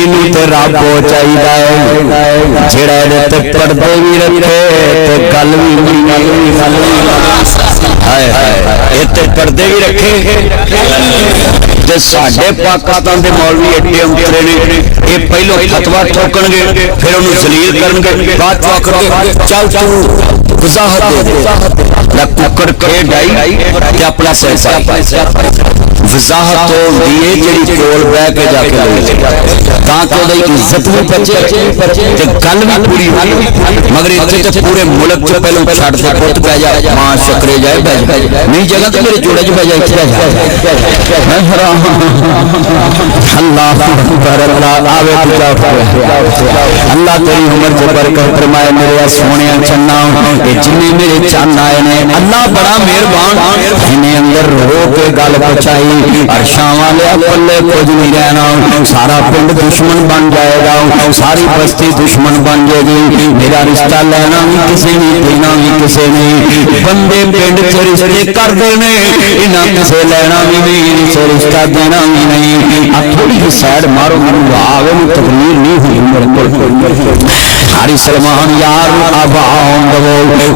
ਇਹਨੂੰ ਤੇ ਰੱਬ ਹੋ ਚਾਹੀਦਾ ਹੈ ਜਿਹੜਾ ਇਹਦੇ ਤੇ ਪਰਦੇ ਵੀ ਰੱਖੇ ਤੇ ਗੱਲ ਵੀ ਹਾਏ ਹਾਏ ਇਹ ਤੇ ਪਰਦੇ ਵੀ ਰੱਖੇ। ਤੇ ਸਾਡੇ ਪਾਕਿस्तान ਦੇ मौलवी एडे अंतरे ने ये पहलों फतवा ठोकणगे फिर उन्हें जलील करनगे बाद चो आखणगे चल तू वजाहत दे कुकड़ के डाई ते अपना सिर वजाहत होंदी है जिहड़ी कोल बह के जाके लई तां कि ओदी इज्जत भी बचे ते गल भी पूरी होई। मगर इत्थे ते पूरे मुल्क च पहलों छड़ दे पुत पै जा मां शकरे जाए बह जा नहीं जगह ते मेरे जोड़े च बह जा इत्थे जा मैं हराम अल्लाह अकबर अल्लाह आवे तुझा अल्लाह तेरी उम्र च बरकत फरमाए मेरे सोने चन्ना ये जिन्ने मेरे चन्न आए ने अल्लाह बड़ा मेहरबान इन्हें अंदर रो के गल पहुंचाई अरशां वाले पल्ले कुछ नहीं रहना सारा पिंड दुश्मन बन जाएगा सारी बस्ती दुश्मन बन जाएगी मेरा रिश्ता लेना भी किसी ने देना भी किसी ने बंदे पिंड च रिश्ते कर देने इन्हें किसे लेना भी नहीं किसे रिश्ता देना भी नहीं। अब थोड़ी जी सैड मारो मेरे आवे में तकमीर नहीं हुई हारी सलमान यार आबाद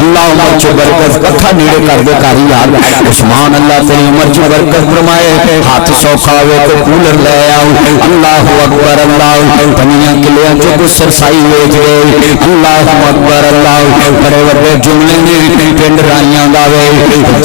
अल्लाह उमर च बरकत कथा नेड़े कर दे कारी यार उस्मान अल्लाह तेरी उमर च बरकत फरमाए हाथ सौखा वे को कूलर ले आओ अल्लाह अकबर अल्लाह पनिया किलियां जो को सरसाई वेच गए अल्लाह अकबर अल्लाह बड़े बड़े जुमले ने पिंड राइयां गावे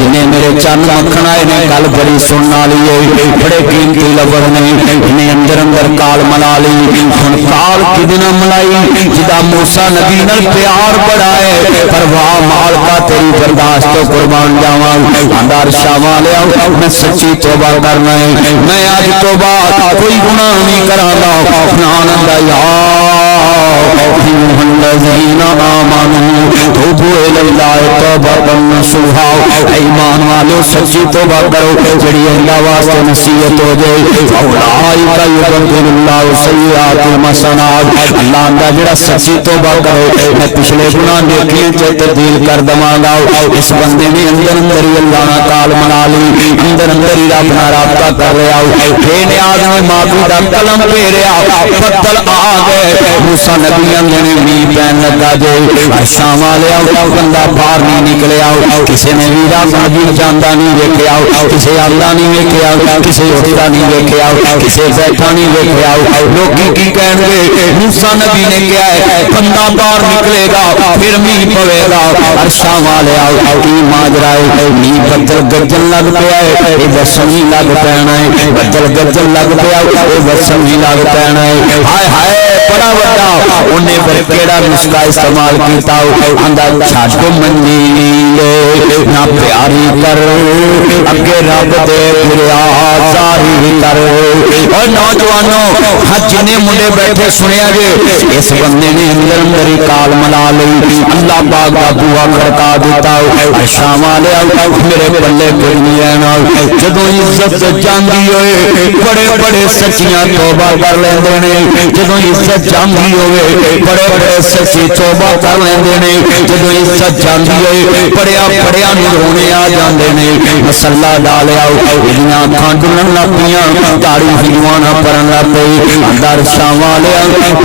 जिन्हें मेरे चन्न मक्खन आए ने गल बड़ी सुनने वाली है बड़े कीमती लफज ने इन्हें अंदर अंदर काल मला ली हुण काल किदे नाल मलाई जिदा मूसा नबी नाल प्यार बड़ा है पर वाह मालका तेरी बर्दाश्त तो कुर्बान जावां अंदर शामा ले आओ मैं सच्ची तौबा करना है मैं आज तौबा कोई गुनाह नहीं करांगा नानंदा यार अय्युहल्लज़ीना आमनू तूबू इलल्लाहि तौबतन नसूहा ईमान वालों सच्ची तौबा करो जेड़ी अल्लाह वास्ते नसीहत हो जाए औलाइका युबद्दिलुल्लाहु सय्यिआतिहिम हसनात अल्लाह दा जेड़ा सच्ची तौबा करो मैं पिछले गुनाह नेकियां च तब्दील कर दवांगा। इस बंदे ने अंदर अंदर ही अल्लाह ना काल मना ली अंदर अंदर ही रब नाल राबता कर रहा बेनियाज ने माफी दा कलम फेरिया बदल आ गए मूसा नबियां ने मींह पैन लगा जे अरशां वाले बंदा बाहर नहीं निकलिया किसी ने भी रब नबी जानदा नहीं वेखिया किसी अल्लाह नहीं वेखिया किसी उठदा नहीं वेखिया किसी बैठा नहीं वेखिया लोग की कहणगे मूसा नबी ने कहा है बंदा बाहर निकलेगा फिर मींह पवेगा अरशां वाले की माजरा है मींह बदल गरजन लग पिया है ये वसन ही लग पैना है बदल गरजन लग पिया ये वसन ही लग पैना है हाय हाय बड़ा बड़ा उन्हें फिर केड़ा नुस्खा इस्तेमाल किया आंदा छाड़ो मंजील ना प्यारी कर अगे रब दे फिरिया जारी कर और नौजवानों हाँ जिन्हें मुंडे बैठे सुनिया जे इस बंदे ने अंदर अंदर ही काल मना ली अल्लाह पाक दा बुआ खड़का दिता अरशां वाले मेरे बल्ले कोई नहीं रहना जदों इज्जत जांदी होए बड़े बड़े सच्चियां तौबा कर लेंदे ने जदों इज्जत जांदी होए बड़े बड़े सच्ची तौबा कर लेंदे ने जदों इज्जत जांदी होए बड़िया बड़िया नूं रोने आ जांदे ने मसला डालिया इहदियां अखां डुलन लग पियां दाढ़ी हिलवाना परन लग पई अंदर शां वाले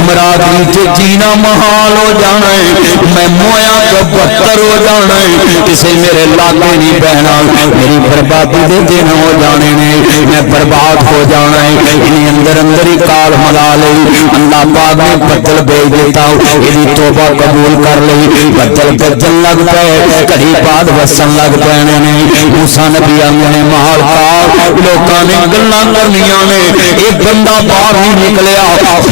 मरादी च जीना महाल हो जाना है मैं मोया तो बदतर हो जाना है किसी मेरे लागे नहीं बहना मेरी बर्बादी दे दिन हो जाने ने मैं बर्बाद हो जाना है इन्हें अंदर अंदर ही काल मला ली अल्लाह पाक ने बदल भेज देता इहदी तौबा कबूल कर ली बदल गरजन लग पे घड़ी बाद वसन लग पैने ने मूसा नबी ने माल का लोकां ने गल्लां करनियां ने एक बंदा बाहर नहीं निकलिया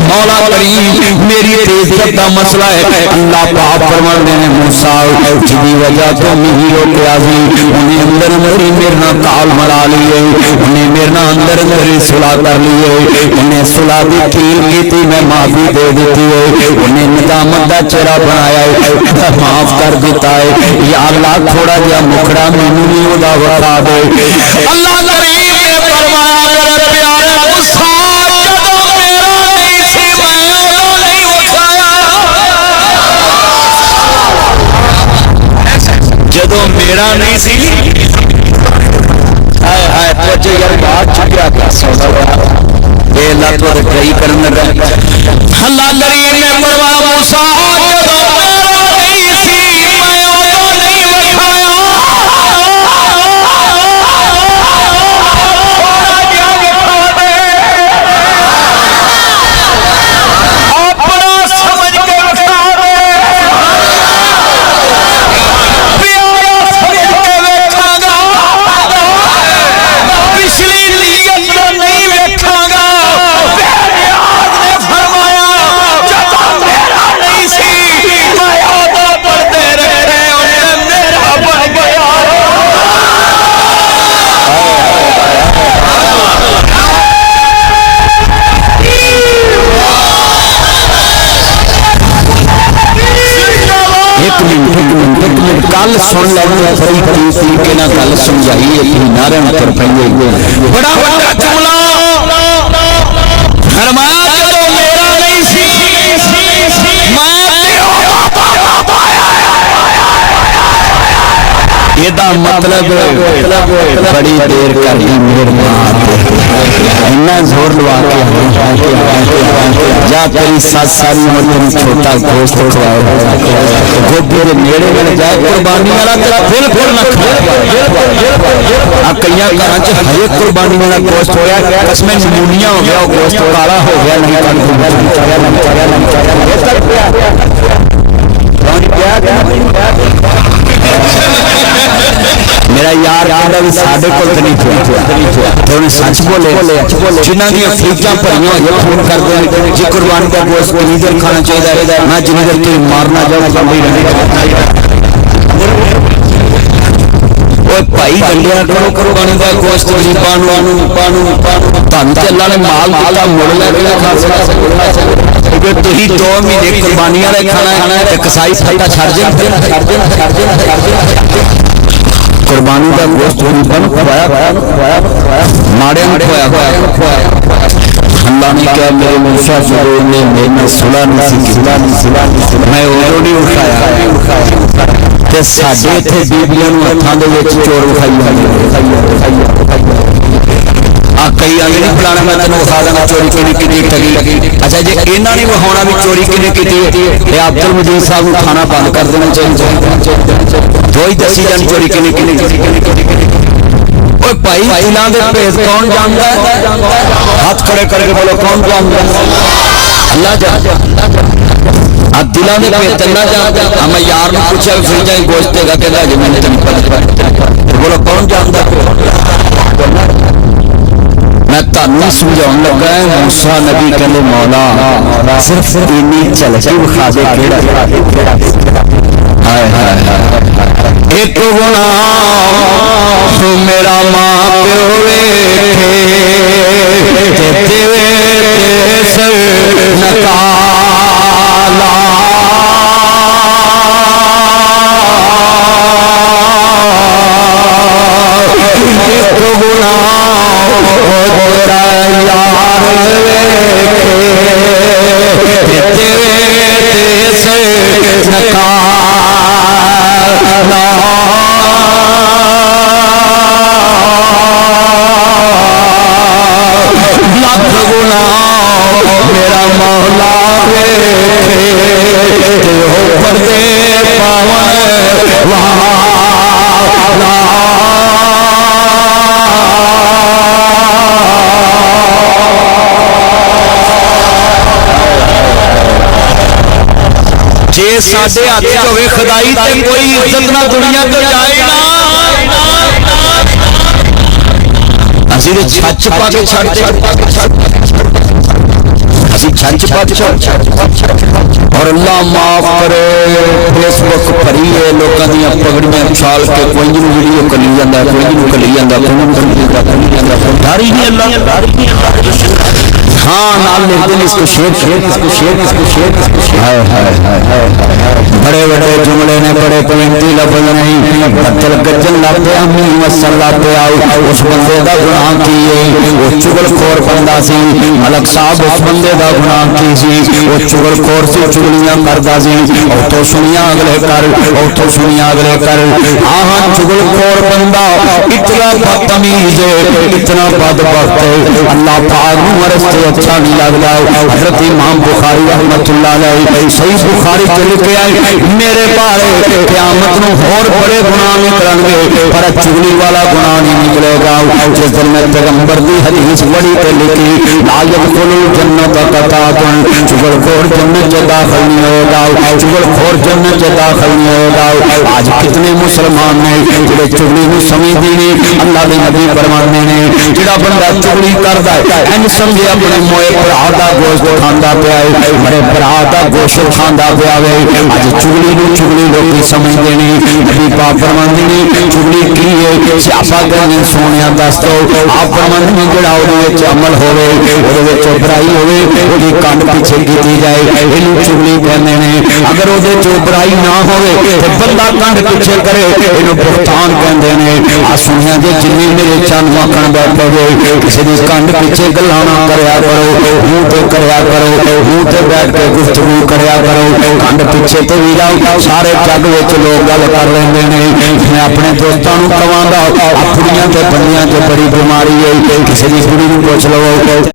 मौला करीम मेरी इज्जत का मसला है अल्लाह पाक फरमाते ने मूसा जिदी वजह तो नहीं रोकया सी उन्हें अंदर अंदर ही मेरे नाल काल मरा लिए उन्हें मेरे नाल अंदर अंदर ही सुलह कर लिए उन्हें सुलह की कील की मैं माफी दे दी है उन्हें निदामत का चेहरा बनाया माफ कर दिता है या अल्लाह थोड़ा जहा मुखड़ा मैनू नहीं उदा वखा दे अल्लाह करीम ने फरमाया मेरे प्यारे मूसा जदों मेरा नहीं सी हाय हाय तो यार बात चुकिया क्या अल्लाह तो ट्राई करने लगा अल्लाह करीम ने फरमाया मूसा गल सुन लैंदे बड़ी तरीके नाल गल समझाई नारे पर पई बड़ा बड़ा जुमला फरमाया जो मेरा नहीं सी मैं एदा मतलब बड़ी देर कर दी मेरे बाप इन्ना जोर लवा के जा तेरी सात सारी उम्र तेरी छोटा गोश्त खवाए गोभी के नेड़े में जाए कुर्बानी वाला तेरा बिल्कुल न खाए कई घर च हरे कुर्बानी वाला गोश्त होया कसमें नमूनिया हो गया गोश्त काला हो गया नहीं मेरा यार कहता भी साढ़े को नहीं तो उन्हें सच बोले जिन्हों दी फरीजा भरिया हुई फोन करते हैं जी कुर्बानी का गोश्त कितनी देर खाना चाहिए मैं जिन्नी देर तुम मारना जाओ भाई गलिया करो कुर्बानी का गोश्त गरीबां अल्लाह ने माल दिता मुड़ लैके खा सकते तुम 2 महीने कुर्बानी वाले खाना कसाई फटा छड़ कुर्बानी का गोश्त माड़े अल्लाह ने क्या मेरे मूसा जुबैर ने मेरे सुलह नहीं मैं उदों नहीं उठाया ते साडे इत्थे बीबियां नूं हत्थां दे विच चोर विखाई कई आगे नहीं फलाना मैं तेन विखा देना चोरी किन्नी की ठगी अच्छा जे इन्हों ने विखाना भी चोरी किन्नी की अब्दुल मजीद साहब को खाना बंद कर देना चाहिए दो ही दसी जान चोरी किन्नी भाई दिलों के भेद कौन जानता है हाथ खड़े करके बोलो कौन जानता है अल्लाह जानता दिलों के भेद ना जानता मैं यार ने पूछा फ्रिजा गोश्त देगा कहता जी मैंने बोलो कौन जानता मैं तुहानू समझाउण लगा मूसा नबी कहले मौला सिर्फ इन्नी झलक विखा दे हाय हाय एक गुनाह मेरा मां प्यो वेखे तेरे सर नकाला एक गुनाह तेरा यार वेखे तेरे सर नकाला मेरा मौला पर्दे जे साडे हाथ होवे खुदाई ते कोई इज्जत ना दुनिया तो जाए ना असी छच पा के छच पा और अल्लाह माफ करे फेसबुक भरी है लोगों दी पगड़ियां उछाल के कोई वीडियो करी जाता कोई करी जाता डर ही नहीं अल्लाह हाँ नाल लिखते हैं इसको शेर बड़े बड़े जुमले ने बड़े कीमती लफ्ज नहीं बदल गजन लाते अम्मी मसल लाते आओ उस बंदे का गुनाह की वो चुगलखोर बंदा सी मलक साहब उस बंदे का गुनाह की सी वो चुगलखोर सी चुगलियां करता सी उतो सुनिया अगले कर उतो सुनिया अगले कर हाँ चुगलखोर बंदा इतना बदतमीज इतना बदबख्त अल्लाह पाक नूं रस्ते अच्छा नहीं लगता। हजरत इमाम बुखारी रहमतुल्लाह अलैह सही बुखारी च लिखे आए मेरे भारे क़यामत नूं होर बड़े गुनाह निकलणगे पर चुगली वाला गुनाह नहीं निकलेगा। जिस दिन मैं पैगंबर की हदीस बड़ी ते लिखी ला यदखुलुल जन्नत क़तातुन चुगलखोर जन्नत च दाखिल नहीं होगा, चुगलखोर जन्नत च दाखिल नहीं होगा। आज कितने मुसलमान ने जिहड़े चुगली नूं समझदे ने अल्लाह दे नबी फरमांदे ने जिहड़ा बंदा चुगली करदा है इंज समझे अपने मोए भरा दा गोश्त खांदा पिया है, मेरे भरा दा गोश्त खांदा पिया वे। अज चुगली नूं चुगली लोकी समझदे ने। नबी पाक फरमांदे ने चुगली की है सियापा कहंदे सोनिया दस दो आप फरमांदे ने जिहड़ा ओहदे विच अमल होवे ओहदे विच बुराई होवे ओहदी कंड पिछे कीती जाए इहनूं चुगली कहंदे ने। अगर ओहदे च बुराई ना होवे ते बंदा कंड पिछे करे इहनूं बुहतान कहंदे ने। आ सुनिया जे जिन्ने मेरे चंद मखण बैठे हो किसी की कंड पिछे गल्लां ना करया करो, मुंह ते करया करो, मुंह ते बैठ के गुफ्तगू करया करो, कंड पिछे ते भी जाओ। सारे जग विच लोग गल कर लेंदे ने। मैं अपने दोस्तां नूं कहांगा आ कुड़ियां ते बंदियां ते बड़ी बीमारी है, किसी की कुड़ी नूं पुछ लवो